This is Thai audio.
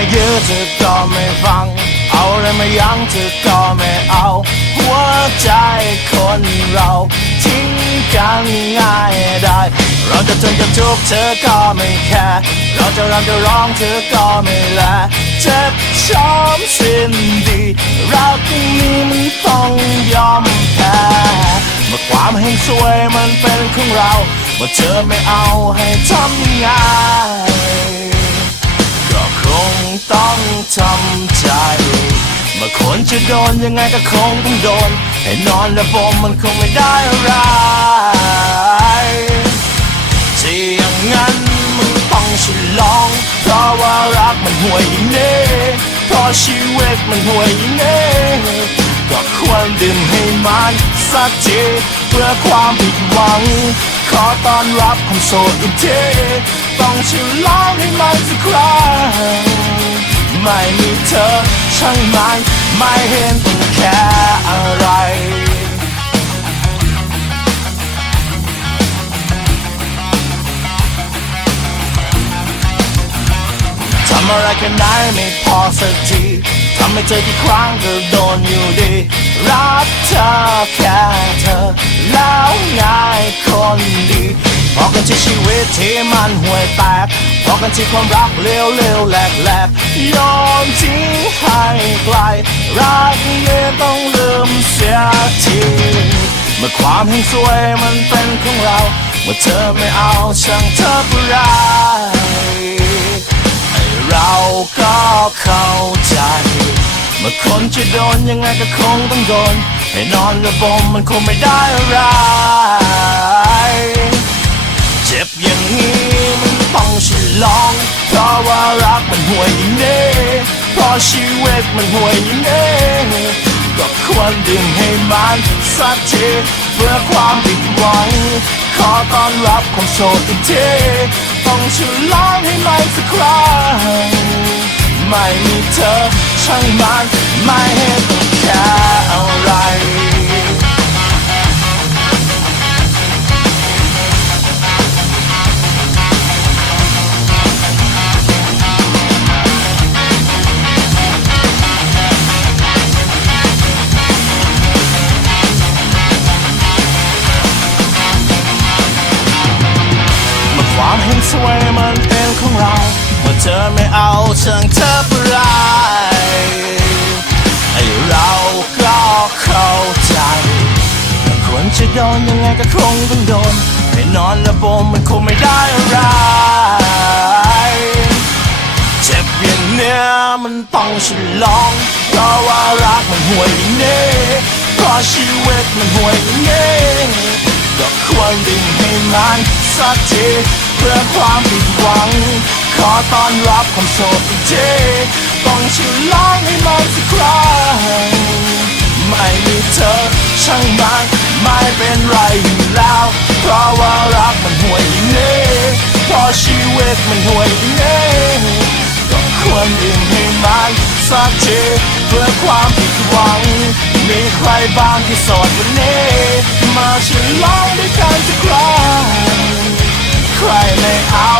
มายื้อเธอก็ไม่ฟัง เอาอะไรมายั้งเธอก็ไม่เอา หัวใจคนเราทิ้งกันง่ายได้ เราจะทนจะทุกข์เธอก็ไม่แคร์เราจะรำจะร้องเธอก็ไม่แลเจ็บช้ำสิ้นดีรักนี้มันต้องยอมแพ้เมื่อความเฮงสวยมันเป็นของเราเมื่อเธอไม่เอาให้ทำยังไง ต้องทำใจเมื่อคนจะโดนยังไงก็คงต้องโดน ให้นอนและบมมันคงไม่ได้อะไรที่อย่างนั้นมึงต้องฉลอง เพราะว่ารักมันห่วยอย่เพราะชีวิตมันห่วยอย่ก็ควรดื่มให้มันสักทีเพื่อความผิดหวัง ขอต้อนรับความโสดอีกทีต้องฉลองให้มันสักครั้งไม่มีเธอช่างมันไม่เห็นต้องแค่อะไรทำอะไรแค่ไหนไม่พอสักที ทำให้เธอกี่ครั้งก็โดนอยู่ดี รักเธอแค่เธอ แล้วง่ายคนดีพอกันที่ชีวิตที่มันห่วยแตกพอกันที่ความรักเร็วเร็วๆแหลกแหลกโยนทิ้งให้ไกล รักเนี่ยต้องลืมเสียทีเมื่อความเฮงสวยมันเป็นของเรา เมื่อเธอไม่เอาช่างเธอผู้ร้ายไอ้เราก็เข้า จะโดนยังไงก็คงต้องโดนให้นอนระบมมันคงไม่ได้อะไรเจ็บอย่างนี้มันต้องฉลอง เพราะว่ารักมันห่วยอย่างนี้เพราะชีวิตมันห่วยอย่างนี้ก็ควรดื่มให้มันสักทีเพื่อความผิดหวัง ขอต้อนรับความโสดอีกทีต้องฉลองให้มันสักครั้งไม่มีเธอ ช่างมันไม่เห็นต้องแค่อะไรเมื่อความเห็นสวยมันเป็นของเราเมื่อเธอไม่เอาช่างเธอไปไร โดนยังไงก็คงต้องโดนให้นอนระบมมันคงไม่ได้อะไรเจ็บอย่างเนี้ยมันต้องฉลองเพราะว่ารักมันห่วยอย่างนี้เพราะชีวิตมันห่วยอย่างนี้ก็ควรดื่มให้มันสักทีเพื่อความผิดหวัง ขอต้อนรับความโสดอีกทีต้องฉลองให้มันสักครั้ง เป็นไรอยู่แล้ว เพราะว่ารักมันห่วยอย่งเพราะชีวิตมันห่วยอย่งก็ควรอิ่มให้มันสักทีเพื่อความผิดหวัง มีใครบ้างที่สดวันนี้ มาฉลองด้วยกันสักครั้งใครไม่เอา